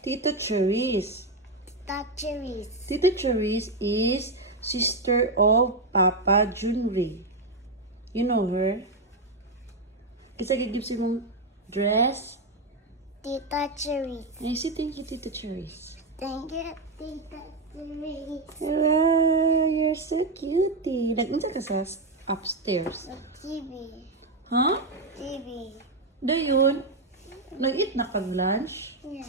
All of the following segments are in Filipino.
Tita Cherise. Thatcheries. Tita Cherise is sister of Papa Junri. You know her? Kasi give si mong dress. Tita Cherries. Ay, si thank you, Tita Cherise. Thank you, Tita Cherries. Wow, you're so cutie. Nag-unsa ka sa upstairs? TV. Huh? TV. Dayon, nag-eat na kag lunch? Yeah.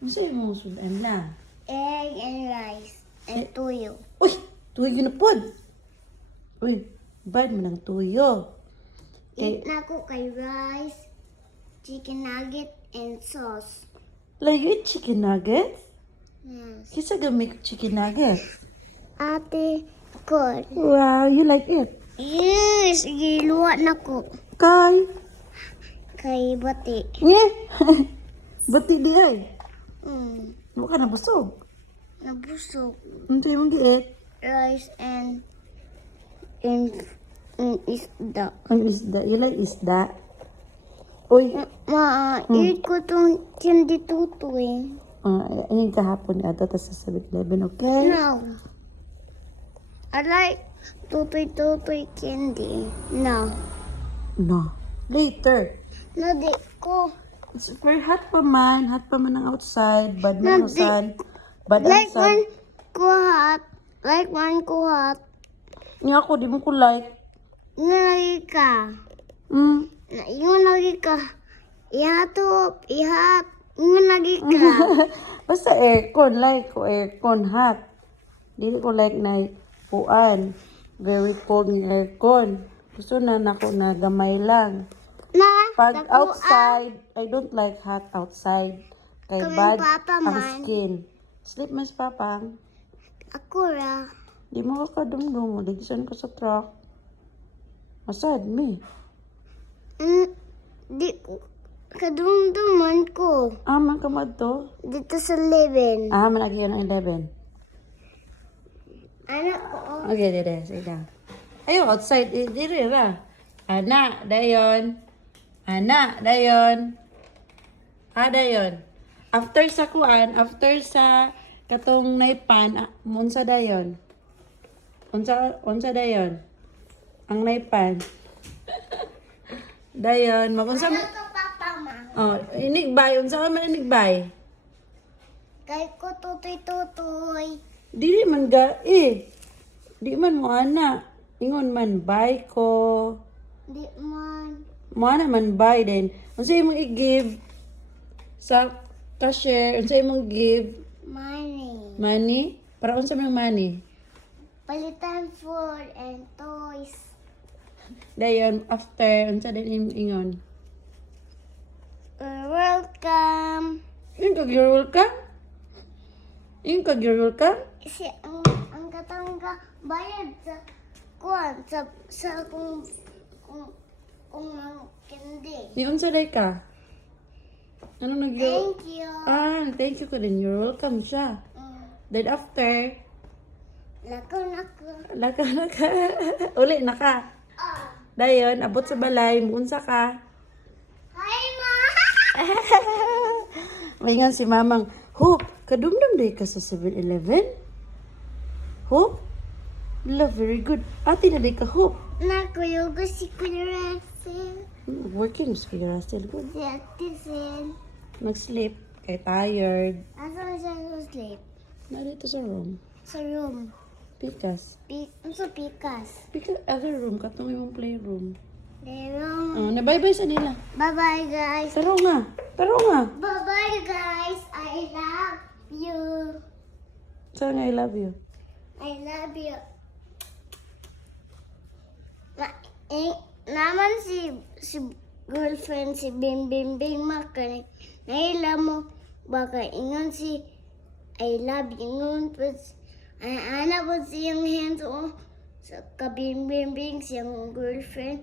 Unsa imong sudan lang? Egg and rice. And tuyo. Uy, tuyo na pod. Uy, bad mo ng tuyo. Eat na ko kay rice, chicken nugget, and sauce. Like you eat chicken nuggets? Yes. Kisa gamit chicken nuggets? Ate, good. Wow, you like it? Yes, giluwa na ko. Kay? Kay bati. Nye? Bati di ay. Mo ka nabusog. Nabusog. Untay mong giit? Rice and isda. Ang isda. You like isda? Uy, Eat ko tong candy tutoy. anong kahapon ka ito, tapos sa 7-Eleven, okay? No. I like tutoy candy. No. No. Later. No, di ko. It's very hot pa man ang outside, bad man No, ang sun, bad ang Like sun. one kuhat. Like one kuhat. Nga ako, di mo ko like. Nalagi ka. Ingon lagi ka. Ihatop. Ingon lagi ka. Basta aircon, like ko aircon, hot. Dili ko like na puan. Very cold ng aircon. Gusto na nako na gamay lang. Na, Pag tapuan. outside, I don't like hot outside. Kay Kaming bad papa ang man. skin. Sleep mas papang. Ako ra. Di mo ka kadumdum mo. Ligisan ko sa truck. Masad me. Di kadumduman ko. Man ka madto. Dito sa 11. Managi yun ang 11. Anak ko. Okay, dede. Say down. Ayo, outside. Dire ra. Ana, dayon. Ana, dayon. Dayon. After sa kuan, after sa katong naipan, unsa dayon? Unsa dayon? Ang naipan. Dayon, magunsa Ano mo? to papa ma? Inigbay. Unsa ka man inigbay? Kay ko tutoy. Dili man Di man mo ana. Ingon man buy ko. Di man. Mo ana man buy din. Unsa imong i-give sa cashier? Unsa imong give Money. money? Para unsa man money? Palitan food and toys. Dayon after unsa din imong ingon? Welcome. Yung kag you're welcome? Yung kag you're welcome? Si ang katangga bayad sa kuan sa kung mang candy. Ni unsa day ka? Ano nag Thank you. Thank you ko din. You're welcome siya. Then after, Lako na ko. laka. Uli na ka. Dayon, abot sa balay, muunsa ka. Hi ma. Maingon si mamang, Hope, kadumdum day ka sa 7-Eleven? Hope? La, very good. Ate na day ka, Hope. Nakuyugo si Kuya Russell. Working, so you're still good. Si Ate Sen. Nag-sleep, kay tired. Asa siya sa sleep? Narito sa room. Sa room. Pikas. Sa pikas. Pikas, other room, katong yung playroom. Room. Nabay-bye sa nila. Bye-bye guys. Taro nga. Bye-bye guys. I love you. Saan nga I love you? I love you. Naman si girlfriend si Bim Bim Bim makanik. Naila mo baka ingon si I love you ingon pas ana po siyang hands sa kabim bim bim siyang girlfriend.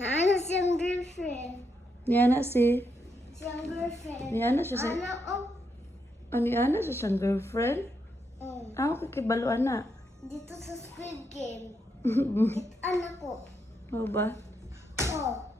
Naana siyang girlfriend. Niya na si... Siyang girlfriend. Niya na siya sa... Ano yan na siya siyang girlfriend? Kakibalo na. Dito sa Squid Game. Anak ko. Oo ba? Oh.